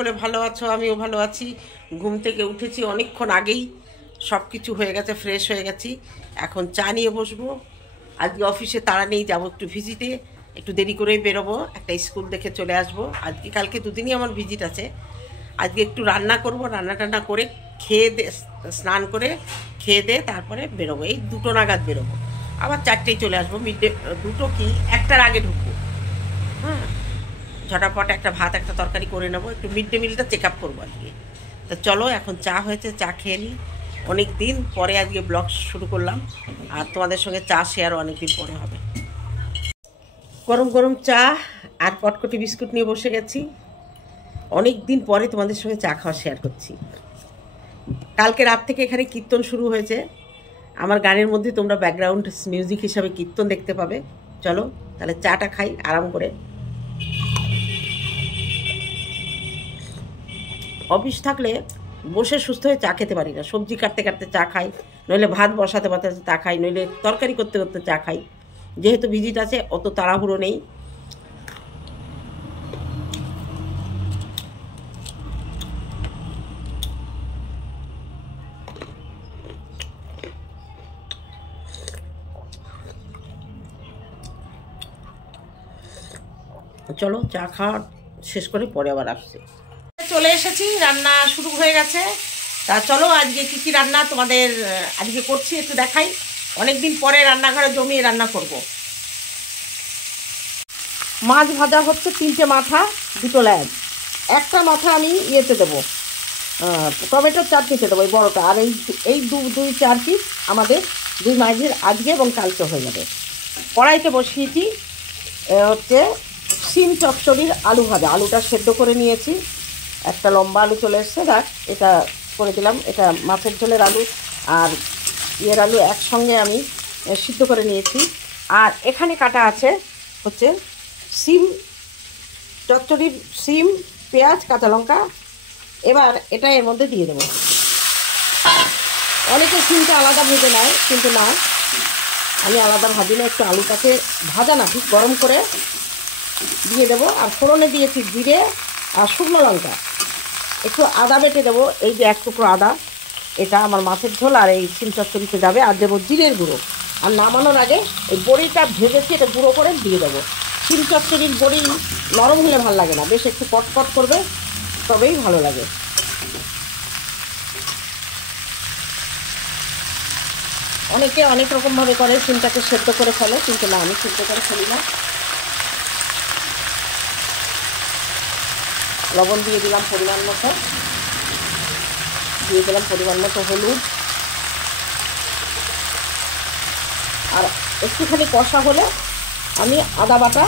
সকলে ভালো আছো, আমিও ভালো আছি। ঘুম থেকে উঠেছি অনেকক্ষণ আগেই, সব কিছু হয়ে গেছে, ফ্রেশ হয়ে গেছি। এখন চা নিয়ে বসবো। আজকে অফিসে তাড়া নেই, যাবো একটু ভিজিটে, একটু দেরি করেই বেরোবো, একটা স্কুল দেখে চলে আসবো। আজকে কালকে দুদিনই আমার ভিজিট আছে। আজকে একটু রান্না করব, রান্না টান্না করে খেয়ে দে, স্নান করে খেয়ে দে তারপরে বেরোবো। এই 2টো নাগাদ বেরোবো, আবার 4টেই চলে আসবো। মিড ডে 2টো কি 1টার আগে ঢুকবো। হ্যাঁ, ঝটাপট একটা ভাত একটা তরকারি করে নেবো, একটু মিড ডে মিলটা চেক আপ করবো আজকে। তো চলো, এখন চা হয়েছে, চা খেয়ে নিই। অনেক দিন পরে আজকে ব্লগ শুরু করলাম, আর তোমাদের সঙ্গে চা শেয়ারও অনেক দিন পরে হবে। গরম গরম চা আর কটকটি বিস্কুট নিয়ে বসে গেছি। অনেক দিন পরে তোমাদের সঙ্গে চা খাওয়া শেয়ার করছি। কালকে রাত থেকে এখানে কীর্তন শুরু হয়েছে। আমার গানের মধ্যে তোমরা ব্যাকগ্রাউন্ড মিউজিক হিসাবে কীর্তন দেখতে পাবে। চলো তাহলে চাটা খাই আরাম করে। অফিস থাকলে বসে সুস্থ হয়ে চা খেতে পারি না, সবজি কাটতে কাটতে চা খাই, নইলে ভাত বসাতে বসাতে চা খাই, নইলে তরকারি করতে করতে চা খাই। যেহেতু ভিজিট আছে অত তাড়াহুড়ো নেই। চলো চা খাওয়া শেষ করে পরে আবার আসছি। চলে এসেছি, রান্না শুরু হয়ে গেছে। তা চলো আজকে কী কী রান্না তোমাদের আজকে করছি একটু দেখাই। অনেকদিন পরে রান্নাঘরে জমিয়ে রান্না করব। মাছ ভাজা হচ্ছে, 3টে মাথা, 2টো ল্যাজ। একটা মাথা আমি ইয়েতে দেবো, টমেটোর চাটনিতে দেবো, এই বড়োটা। আর এই 2-4 পিস আমাদের 2 মাঝের আজকে এবং কালকে হয়ে যাবে। কড়াইতে বসিয়েছি হচ্ছে শিম চচ্চড়ির আলু ভাজা। আলুটা সেদ্ধ করে নিয়েছি, একটা লম্বা আলু চলে এসছে, দেখ এটা করে দিলাম। এটা মাছের ঝোলের আলু আর ইয়ের আলু একসঙ্গে আমি সিদ্ধ করে নিয়েছি। আর এখানে কাটা আছে হচ্ছে শিম চচ্চড়ির শিম, পেঁয়াজ, কাঁচা লঙ্কা। এবার এটা এর মধ্যে দিয়ে দেবো। অনেকে শিমটা আলাদা ভেজে নেয়, কিন্তু না, আমি আলাদা ভাজি না। একটু আলুটাকে ভাজা না ঠিক গরম করে দিয়ে দেবো। আর ফোড়নে দিয়েছি জিরে আর শুকনো লঙ্কা, একটু আদা বেটে দেবো। এই যে 1 টুকরো আদা, এটা আমার মাছের ঝোল আর এই শিম চচ্চড়িতে যাবে। আর দেবো জিরের গুঁড়ো। আর নামানোর আগে এই বড়িটা ভেজেছি, এটা গুঁড়ো করে দিয়ে দেবো। শিম চচ্চড়ির বড়ি নরম হলে ভালো লাগে না, বেশ একটু কটকট করবে, তবেই ভালো লাগে। অনেকে অনেক রকমভাবে করে, শিমটাকে সেদ্ধ করে ফেলে, কিন্তু না, আমি সেদ্ধ করে ফেলি না। লবণ দিয়ে দিলাম পরিমাণ মতো, দিয়ে দিলাম পরিমাণ মতো হলুদ। আর একটুখানি কষা হলে আমি আদা বাটা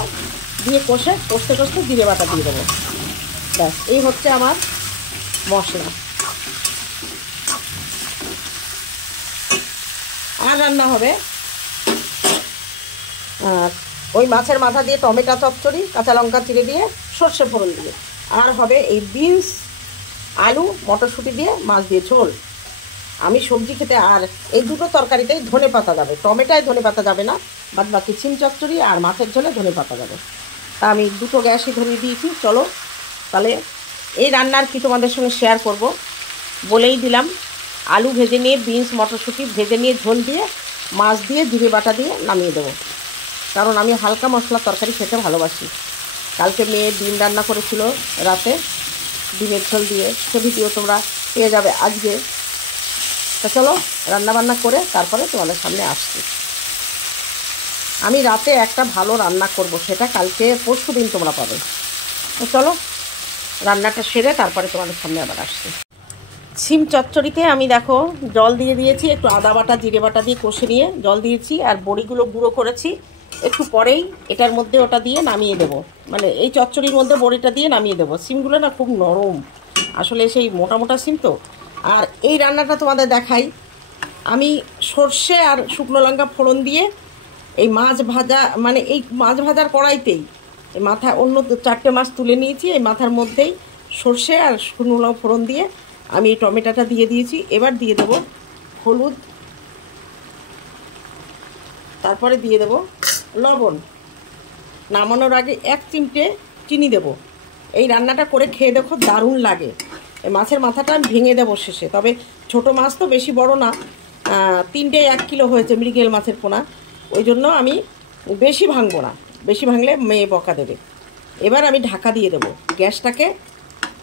দিয়ে কষতে কষতে জিরে বাটা দিয়ে দেবো। ব্যাস, এই হচ্ছে আমার মশলা। আর রান্না হবে ওই মাছের মাথা দিয়ে টমেটো চচ্চড়ি, কাঁচা লঙ্কা চিড়ে দিয়ে, সর্ষে ফোড়ন দিয়ে। আর হবে এই বিনস, আলু, মটরশুঁটি দিয়ে মাছ দিয়ে ঝোল। আমি সবজি খেতে, আর এই 2টো তরকারিতেই ধনে পাতা যাবে, টমেটোয় ধনে পাতা যাবে না, বাদ বাকি শিম চচ্চড়ি আর মাছের ঝোলে ধনে পাতা যাবে। তা আমি 2টো গ্যাসই ধরিয়ে দিয়েছি। চলো তাহলে এই রান্নার কি তোমাদের সঙ্গে শেয়ার করব, বলেই দিলাম। আলু ভেজে নিয়ে, বিনস মটরশুঁটি ভেজে নিয়ে, ঝোল দিয়ে, মাছ দিয়ে, জিরে বাটা দিয়ে নামিয়ে দেবো। কারণ আমি হালকা মশলা তরকারি খেতে ভালোবাসি। কালকে মেয়ে ডিম রান্না করেছিল রাতে, ডিমের ঝোল দিয়ে, সে ভিডিও তোমরা পেয়ে যাবে আজকে। তা চলো রান্নাবান্না করে তারপরে তোমাদের সামনে আসছি। আমি রাতে একটা ভালো রান্না করব, সেটা কালকে পরশু দিন তোমরা পাবে। তো চলো রান্নাটা সেরে তারপরে তোমাদের সামনে আবার আসছি। শিম চচ্চড়িতে আমি দেখো জল দিয়ে দিয়েছি, একটু আদা বাটা জিরে বাটা দিয়ে কষে নিয়ে জল দিয়েছি। আর বড়িগুলো গুঁড়ো করেছি, একটু পরেই এটার মধ্যে ওটা দিয়ে নামিয়ে দেবো। মানে এই চচ্চড়ির মধ্যে বড়িটা দিয়ে নামিয়ে দেবো। শিমগুলো না খুব নরম, আসলে সেই মোটা মোটা শিম তো। আর এই রান্নাটা তোমাদের দেখাই, আমি সর্ষে আর শুকনো লঙ্কা ফোড়ন দিয়ে এই মাছ ভাজা, মানে এই মাছ ভাজার কড়াইতেই এই মাথা, অন্য 4টে মাছ তুলে নিয়েছি, এই মাথার মধ্যেই সর্ষে আর শুকনো লঙ্কা ফোড়ন দিয়ে আমি এই টমেটোটা দিয়ে দিয়েছি। এবার দিয়ে দেবো হলুদ, তারপরে দিয়ে দেবো লবণ। নামানোর আগে 1 চিমটে চিনি দেবো, এই রান্নাটা করে খেয়ে দেখো, দারুণ লাগে। এই মাছের মাথাটা আমি ভেঙে দেবো শেষে, তবে ছোট মাছ তো বেশি বড় না, 3টে 1 কিলো হয়েছে মৃগেল মাছের পোনা, ওই জন্য আমি বেশি ভাঙবো না, বেশি ভাঙলে মেয়ে বকা দেবে। এবার আমি ঢাকা দিয়ে দেবো, গ্যাসটাকে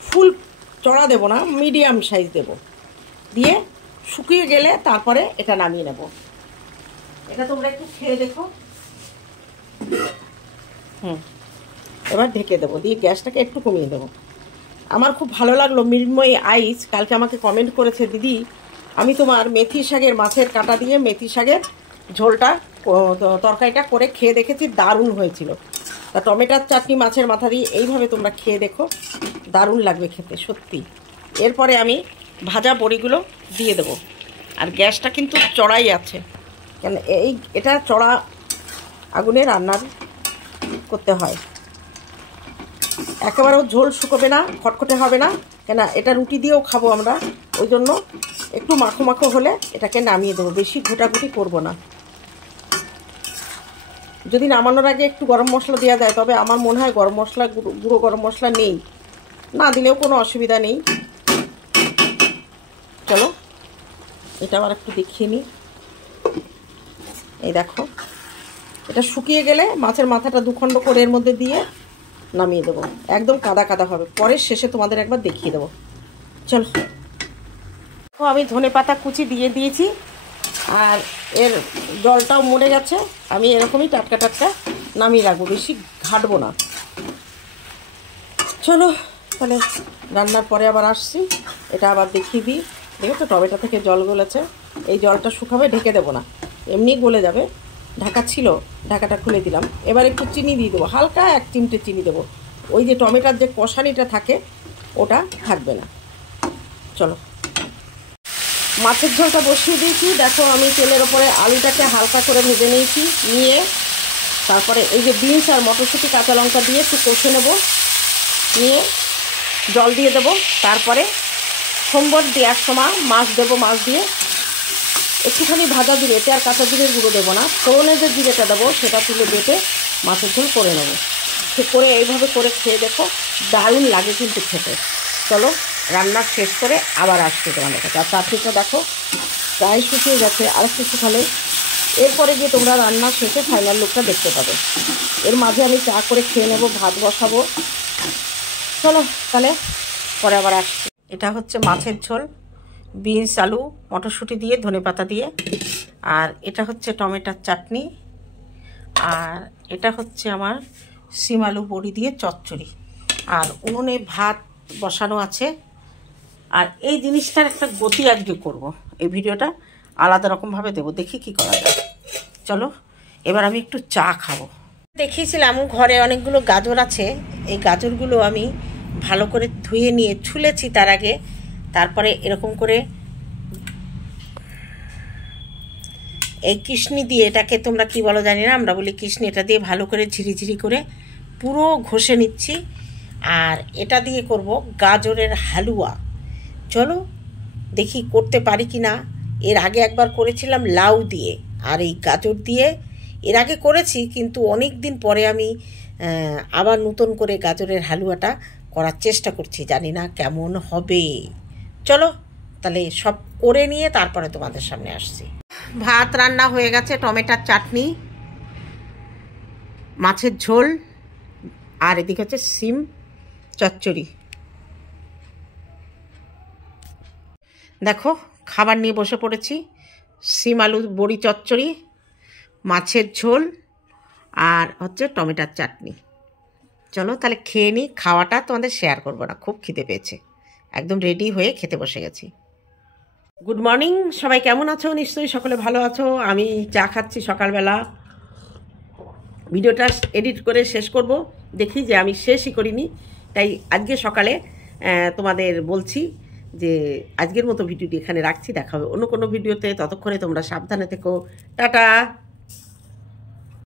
ফুল চড়া দেবো না, মিডিয়াম সাইজ দেবো, দিয়ে শুকিয়ে গেলে তারপরে এটা নামিয়ে নেব। এটা তোমরা একটু খেয়ে দেখো। এবার ঢেকে দেবো, দিয়ে গ্যাসটাকে একটু কমিয়ে দেবো। আমার খুব ভালো লাগলো মৃন্ময়ী আইস কালকে আমাকে কমেন্ট করেছে, দিদি আমি তোমার মেথি শাকের মাছের কাঁটা দিয়ে মেথি শাকের ঝোলটা তরকারিটা করে খেয়ে দেখেছি, দারুণ হয়েছিল। তা টমেটোর চাটনি মাছের মাথা দিয়ে এইভাবে তোমরা খেয়ে দেখো, দারুণ লাগবে খেতে সত্যি। এরপরে আমি ভাজা বড়িগুলো দিয়ে দেবো, আর গ্যাসটা কিন্তু চড়াই আছে, কেন এটা চড়া আগুনে রান্নার করতে হয়। একেবারেও ঝোল শুকোবে না, খটখটে হবে না, কেন এটা রুটি দিয়েও খাবো আমরা, ওই জন্য একটু মাখো মাখো হলে এটাকে নামিয়ে দেবো, বেশি ঘোটাঘুটি করব না। যদি নামানোর আগে একটু গরম মশলা দেওয়া যায়, তবে আমার মনে হয় গরম মশলা, গুঁড়ো গরম মশলা নেই, না দিলেও কোনো অসুবিধা নেই। চলো এটা আবার একটু দেখিয়ে নিই। এই দেখো, এটা শুকিয়ে গেলে মাছের মাথাটা 2 খণ্ড করে এর মধ্যে দিয়ে নামিয়ে দেবো, একদম কাদা কাদা হবে, পরে শেষে তোমাদের একবার দেখিয়ে দেবো। চলো, আমি ধনেপাতা কুচি দিয়ে দিয়েছি, আর এর জলটাও মরে গেছে, আমি এরকমই টাটকা টাটকা নামিয়ে রাখবো, বেশি ঘাটবো না। চলো তাহলে রান্নার পরে আবার আসছি, এটা আবার দেখিয়ে দিই। দেখো তো টমেটো থেকে জল গলেছে, এই জলটা শুকাবে, ঢেকে দেবো না, এমনি গলে যাবে। ঢাকা ছিল, ঢাকাটা খুলে দিলাম। এবার একটু চিনি দিয়ে দেবো, হালকা 1 চিমটে চিনি দেবো, ওই যে টমেটোর যে কষানিটা থাকে ওটা থাকবে না। চলো, মাছের ঝোলটা বসিয়ে দিয়েছি। দেখো আমি তেলের ওপরে আলুটাকে হালকা করে ভেজে নিয়েছি, নিয়ে তারপরে এই যে বিনস আর মটরশুঁটি কাঁচা লঙ্কা দিয়ে একটু কষে নেব, নিয়ে জল দিয়ে দেবো। তারপরে সোমবার দেওয়ার সময় মাছ দেবো, মাছ দিয়ে একটুখানি ভাজা জিরে, এতে আর কাঁচা জিরের গুঁড়ো দেবো না, ফোড়নে যে জিরেটা দেবো সেটা তুলে বেটে মাছের ঝোল করে নেবো। সে করে এইভাবে করে খেয়ে দেখো, দারুণ লাগে কিন্তু খেতে। চলো রান্না শেষ করে আবার আসছে তোমাদের কাছে। আর চাটনিটা দেখো প্রায় শুকিয়ে গেছে, আর একটু শুকালে এরপরে গিয়ে তোমরা রান্না শেষে ফাইনাল লুকটা দেখতে পাবে। এর মাঝে আমি চা করে খেয়ে নেবো, ভাত বসাবো। চলো তাহলে পরে আবার আসছি। এটা হচ্ছে মাছের ঝোল, বিনস আলু মটরশুঁটি দিয়ে ধনেপাতা দিয়ে, আর এটা হচ্ছে টমেটোর চাটনি, আর এটা হচ্ছে আমার শিম আলু বড়ি দিয়ে চচ্চড়ি, আর উনুনে ভাত বসানো আছে। আর এই জিনিসটার একটা গতি আজকে করব, এই ভিডিওটা আলাদা রকমভাবে দেবো, দেখি কি করা যায়। চলো এবার আমি একটু চা খাবো। দেখিয়েছিলাম ঘরে অনেকগুলো গাজর আছে, এই গাজরগুলো আমি ভালো করে ধুয়ে নিয়ে ছুলেছি তার আগে, তারপরে এরকম করে এই কিশনি দিয়ে, এটাকে তোমরা কি বলো জানি না, আমরা বলি কিশনি, এটা দিয়ে ভালো করে ঝিরিঝিরি করে পুরো ঘষে নিচ্ছি। আর এটা দিয়ে করব গাজরের হালুয়া। চলো দেখি করতে পারি কি না। এর আগে একবার করেছিলাম লাউ দিয়ে, আর এই গাজর দিয়ে এর আগে করেছি, কিন্তু অনেক দিন পরে আমি আবার নতুন করে গাজরের হালুয়াটা করার চেষ্টা করছি, জানি না কেমন হবে। চলো তাহলে সব করে নিয়ে তারপরে তোমাদের সামনে আসছি। ভাত রান্না হয়ে গেছে, টমেটোর চাটনি, মাছের ঝোল, আর এদিকে হচ্ছে শিম চচ্চড়ি। দেখো খাবার নিয়ে বসে পড়েছি, শিম আলু বড়ি চচ্চড়ি, মাছের ঝোল, আর হচ্ছে টমেটোর চাটনি। চলো তাহলে খেয়ে নিই, খাওয়াটা তোমাদের শেয়ার করবো না, খুব খিদে পেয়েছে, একদম রেডি হয়ে খেতে বসে গেছি। গুড মর্নিং সবাই, কেমন আছো? নিশ্চয়ই সকলে ভালো আছো। আমি চা খাচ্ছি সকালবেলা, ভিডিওটা এডিট করে শেষ করব, দেখি যে আমি শেষই করিনি, তাই আজকে সকালে তোমাদের বলছি যে আজকের মতো ভিডিওটি এখানে রাখছি, দেখা হবে অন্য কোনো ভিডিওতে। ততক্ষণে তোমরা সাবধানে থেকো, টাটা।